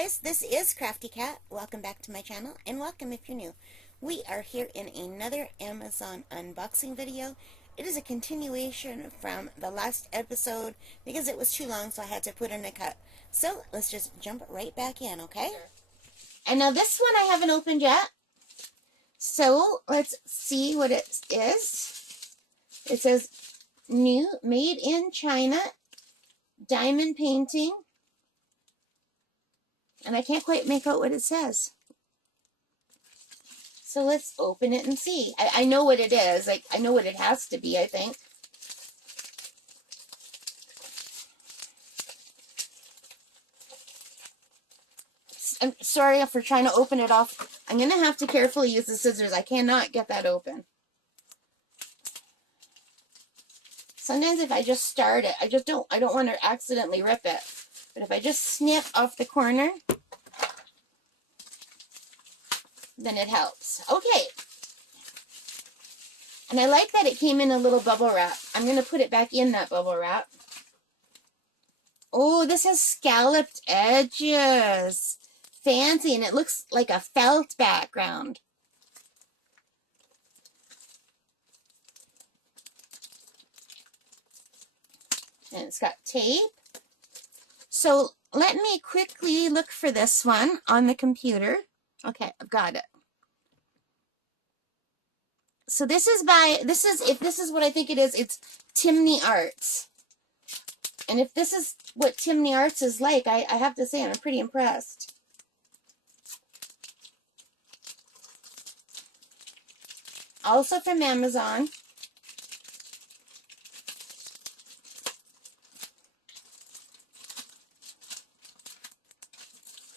guys, this is Crafty Cat. Welcome back to my channel, and welcome if you're new. We are here in another Amazon unboxing video. It is a continuation from the last episode because it was too long, so I had to put in a cut. So let's just jump right back in, okay? And now this one I haven't opened yet. So let's see what it is. It says new, made in China, diamond painting. And I can't quite make out what it says. So let's open it and see. I know what it is. Like, I know what it has to be, I think. I'm sorry for trying to open it off. I'm going to have to carefully use the scissors. I cannot get that open. Sometimes if I just start it, I don't want to accidentally rip it. But if I just snip off the corner, then it helps. Okay. And I like that it came in a little bubble wrap. I'm going to put it back in that bubble wrap. Oh, this has scalloped edges. Fancy, and it looks like a felt background. And it's got tape. So let me quickly look for this one on the computer. Okay, I've got it. So if this is what I think it is, it's Timney Arts. And if this is what Timney Arts is like, I have to say I'm pretty impressed. Also from Amazon.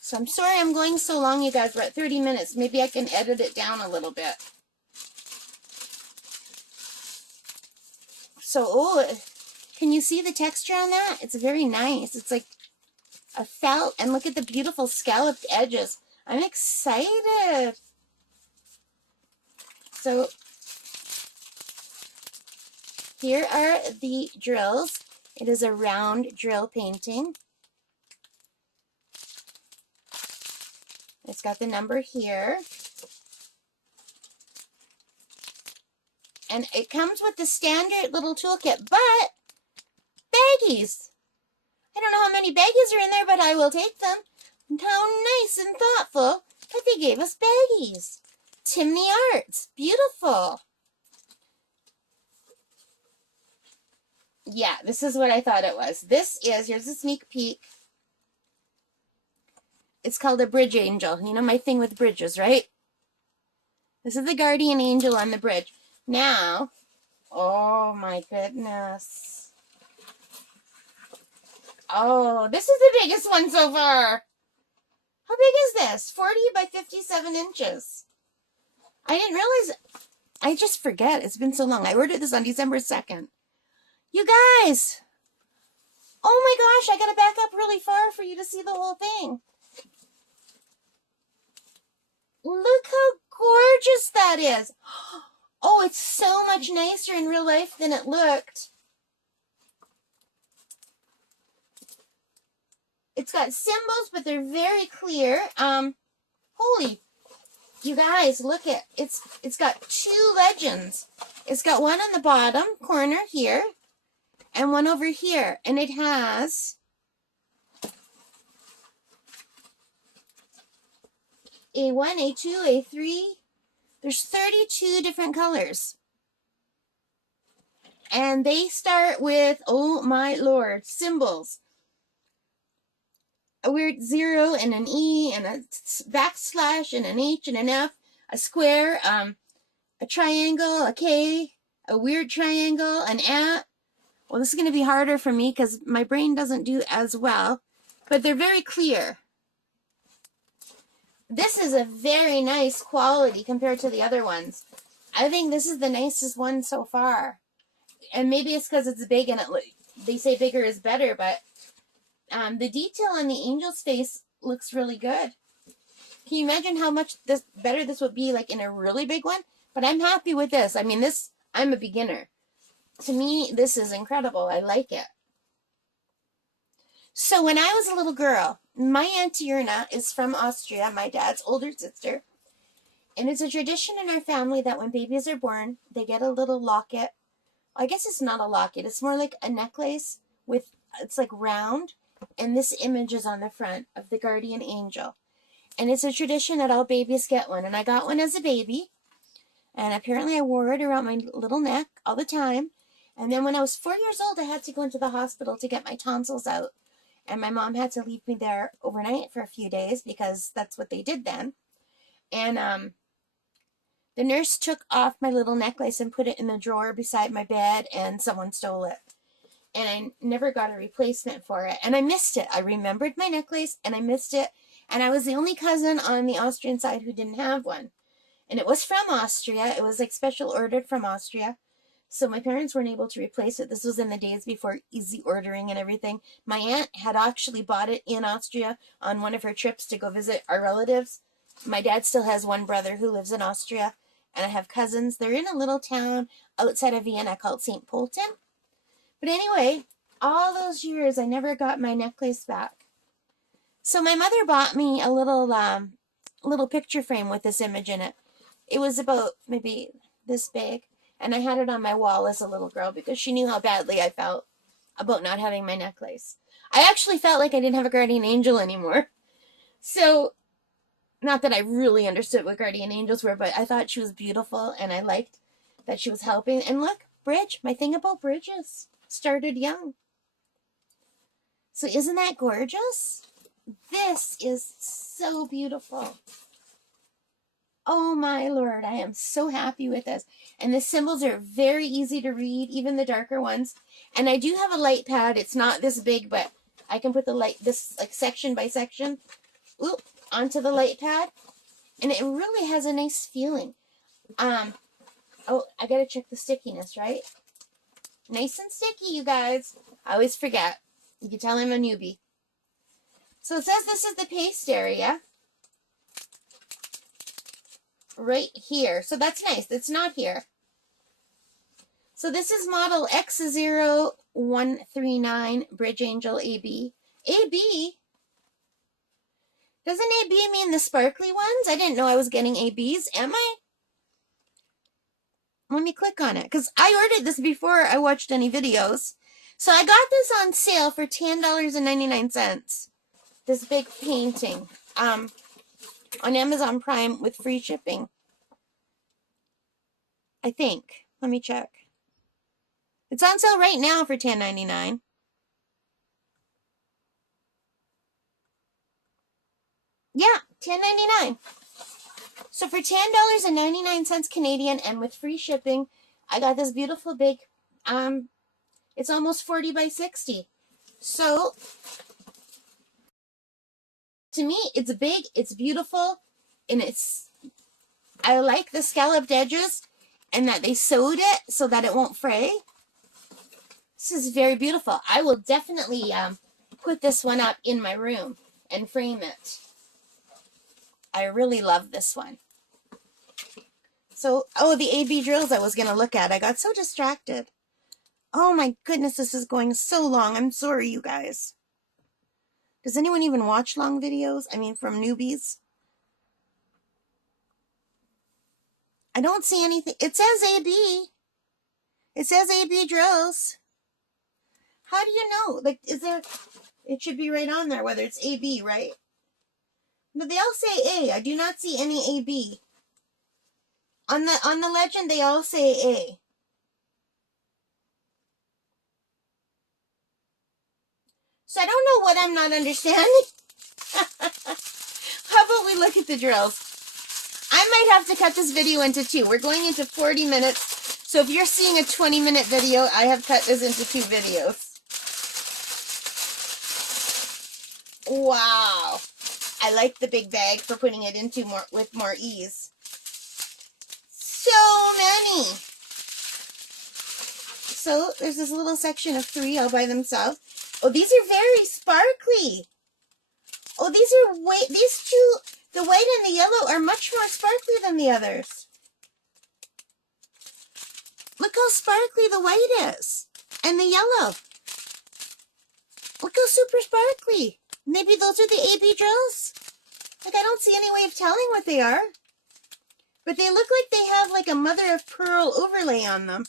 So I'm sorry I'm going so long, you guys. We're at 30 minutes. Maybe I can edit it down a little bit. So, oh, can you see the texture on that? It's very nice. It's like a felt, and look at the beautiful scalloped edges. I'm excited. So, here are the drills. It is a round drill painting. It's got the number here. And it comes with the standard little toolkit, but baggies. I don't know how many baggies are in there, but I will take them. And how nice and thoughtful that they gave us baggies. Timney Arts. Beautiful. Yeah, this is what I thought it was. Here's a sneak peek. It's called a bridge angel. You know my thing with bridges, right? This is the guardian angel on the bridge. Now, oh my goodness. Oh, this is the biggest one so far. How big is this? 40 by 57 inches. I didn't realize, I just forget. It's been so long. I ordered this on December 2nd. You guys. Oh my gosh, I got to back up really far for you to see the whole thing. Look how gorgeous that is. Oh, it's so much nicer in real life than it looked. It's got symbols, but they're very clear. Holy, you guys, look at it's got two legends. It's got one on the bottom corner here and one over here, and it has A1, A2, A3. There's 32 different colors. And they start with, oh my lord, symbols. A weird 0 and an E and a backslash and an H and an F. A square, a triangle, a K, a weird triangle, an at. Well, this is going to be harder for me because my brain doesn't do as well. But they're very clear. This is a very nice quality compared to the other ones. I think this is the nicest one so far. And maybe it's because it's big and they say bigger is better, but the detail on the angel's face looks really good. Can you imagine how much better this would be like in a really big one? But I'm happy with this. I mean, I'm a beginner. To me, this is incredible. I like it. So when I was a little girl, my Aunt Irna is from Austria, my dad's older sister. And it's a tradition in our family that when babies are born, they get a little locket. I guess it's not a locket. It's more like a necklace with, it's like round. And this image is on the front of the guardian angel. And it's a tradition that all babies get one. And I got one as a baby. And apparently I wore it around my little neck all the time. And then when I was 4 years old, I had to go into the hospital to get my tonsils out. And my mom had to leave me there overnight for a few days because that's what they did then. And the nurse took off my little necklace and put it in the drawer beside my bed, and someone stole it. And I never got a replacement for it. And I missed it. I remembered my necklace, and I missed it. And I was the only cousin on the Austrian side who didn't have one. And it was from Austria. It was like special ordered from Austria. So my parents weren't able to replace it. This was in the days before easy ordering and everything. My aunt had actually bought it in Austria on one of her trips to go visit our relatives. My dad still has one brother who lives in Austria. And I have cousins. They're in a little town outside of Vienna called St. Polten. But anyway, all those years I never got my necklace back. So my mother bought me a little picture frame with this image in it. It was about maybe this big. And I had it on my wall as a little girl because she knew how badly I felt about not having my necklace. I actually felt like I didn't have a guardian angel anymore. So, not that I really understood what guardian angels were, but I thought she was beautiful and I liked that she was helping. And look, bridge, my thing about bridges started young. So isn't that gorgeous? This is so beautiful. Oh my Lord, I am so happy with this. And the symbols are very easy to read, even the darker ones. And I do have a light pad. It's not this big, but I can put the light, this like section by section, onto the light pad. And it really has a nice feeling. Oh, I gotta check the stickiness, right? Nice and sticky, you guys. I always forget. You can tell I'm a newbie. So it says this is the paste area. Right here. So that's nice. It's not here. So this is model X0139 Bridge Angel AB. AB? Doesn't AB mean the sparkly ones? I didn't know I was getting ABs. Am I? Let me click on it. Because I ordered this before I watched any videos. So I got this on sale for $10.99. This big painting. On Amazon Prime with free shipping. I think. Let me check. It's on sale right now for $10.99. Yeah, $10.99. So for $10.99 Canadian and with free shipping, I got this beautiful big, it's almost 40 by 60. So to me, it's big, it's beautiful, and I like the scalloped edges and that they sewed it so that it won't fray. This is very beautiful. I will definitely put this one up in my room and frame it. I really love this one. So, oh, the AB drills I was going to look at. I got so distracted. Oh my goodness, this is going so long. I'm sorry, you guys. Does anyone even watch long videos? I mean, from newbies? I don't see anything. It says AB. It says AB drills. How do you know? Like, is there... It should be right on there, whether it's AB, right? No, they all say A. I do not see any AB. On the legend, they all say A. So I don't know what I'm not understanding. How about we look at the drills? I might have to cut this video into two. We're going into 40 minutes. So if you're seeing a 20-minute video, I have cut this into 2 videos. Wow. I like the big bag for putting it into with more ease. So many. So there's this little section of 3 all by themselves. Oh, these are very sparkly. Oh, these two, the white and the yellow, are much more sparkly than the others. Look how sparkly the white is. And the yellow. Look how super sparkly. Maybe those are the AB drills? Like, I don't see any way of telling what they are. But they look like they have like a mother of pearl overlay on them.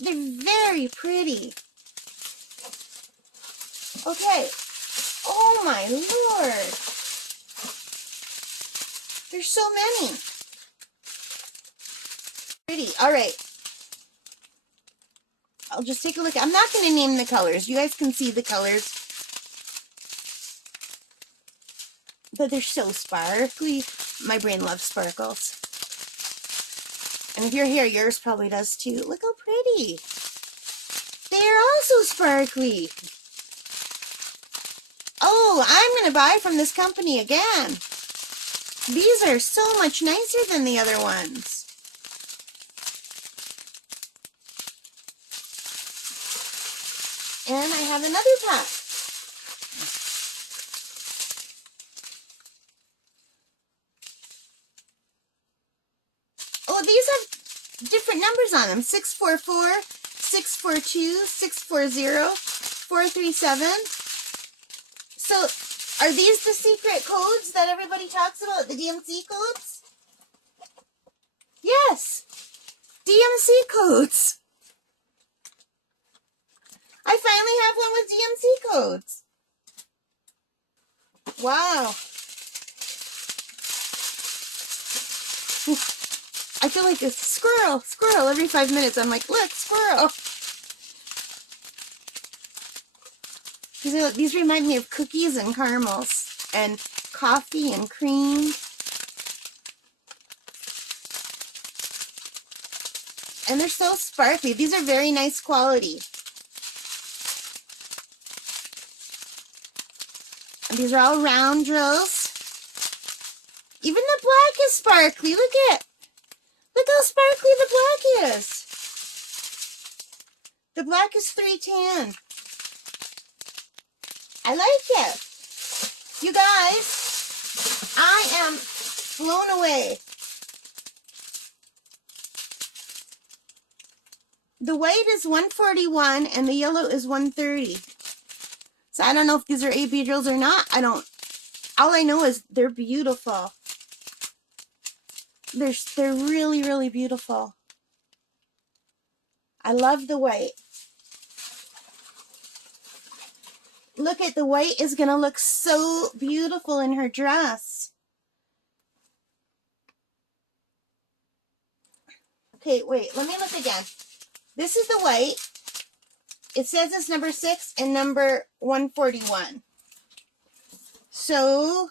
They're very pretty. Okay. Oh my lord. There's so many. Pretty. All right. I'll just take a look. I'm not going to name the colors. You guys can see the colors. But they're so sparkly. My brain loves sparkles. And if you're here, yours probably does too. Look how pretty. They are also sparkly. Oh, I'm going to buy from this company again. These are so much nicer than the other ones. And I have another pack. Oh, these have different numbers on them. 644, 642, 640, 437. So, are these the secret codes that everybody talks about? The DMC codes? Yes! DMC codes! I finally have one with DMC codes. Wow. I feel like a squirrel every 5 minutes. I'm like, look, squirrel. These remind me of cookies and caramels and coffee and cream. And they're so sparkly. These are very nice quality. And these are all round drills. Even the black is sparkly. Look how sparkly the black is. The black is 310. I like it. You guys, I am blown away. The white is 141 and the yellow is 130. So I don't know if these are AB drills or not. All I know is they're beautiful. They're really, really beautiful. I love the white. Look at the white is going to look so beautiful in her dress. Okay, wait, let me look again. This is the white. It says it's number 6 and number 141. So,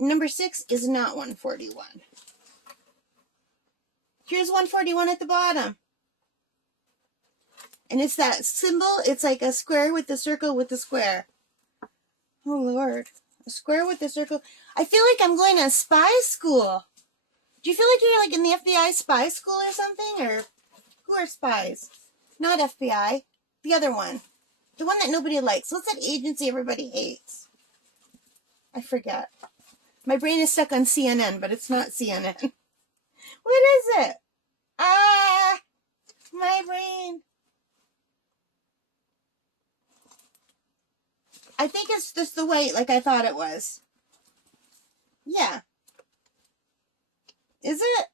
number 6 is not 141. Here's 141 at the bottom. And it's that symbol. It's like a square with the circle with the square. Oh, Lord. A square with the circle. I feel like I'm going to spy school. Do you feel like you're like in the FBI spy school or something? Or who are spies? Not FBI. The other one. The one that nobody likes. What's that agency everybody hates? I forget. My brain is stuck on CNN, but it's not CNN. What is it? Ah! My brain. I think it's just the white like I thought it was. Yeah. Is it?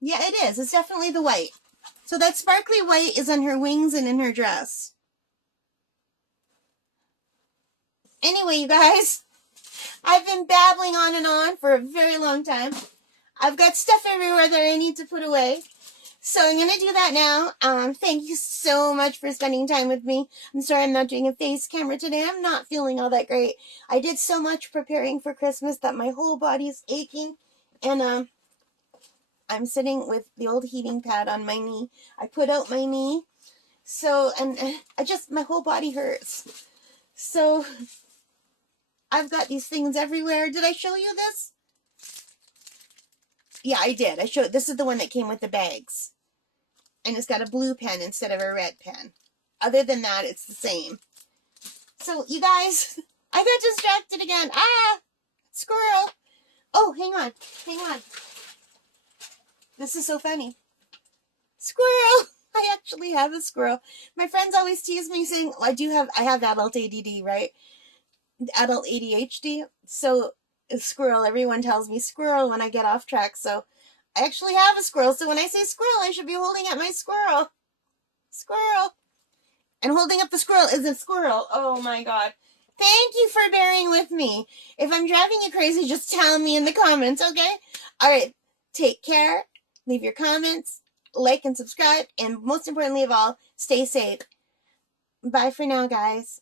Yeah, it is. It's definitely the white. So that sparkly white is on her wings and in her dress. Anyway, you guys, I've been babbling on and on for a very long time. I've got stuff everywhere that I need to put away. So I'm going to do that now. Thank you so much for spending time with me. I'm sorry I'm not doing a face camera today. I'm not feeling all that great. I did so much preparing for Christmas that my whole body is aching. And I'm sitting with the old heating pad on my knee. I put out my knee. So, and my whole body hurts. So, I've got these things everywhere. Did I show you this? Yeah, I did. This is the one that came with the bags. And it's got a blue pen instead of a red pen. Other than that, it's the same. So, you guys, I got distracted again. Ah! Squirrel! Oh, hang on. Hang on. This is so funny. Squirrel! I actually have a squirrel. My friends always tease me saying, I have adult ADD, right? Adult ADHD. So, a squirrel, everyone tells me squirrel when I get off track. So, I actually have a squirrel. So, when I say squirrel, I should be holding up my squirrel. Squirrel. And holding up the squirrel is a squirrel. Oh my god. Thank you for bearing with me. If I'm driving you crazy, just tell me in the comments, okay? Alright, take care. Leave your comments, like and subscribe, and most importantly of all, stay safe. Bye for now, guys.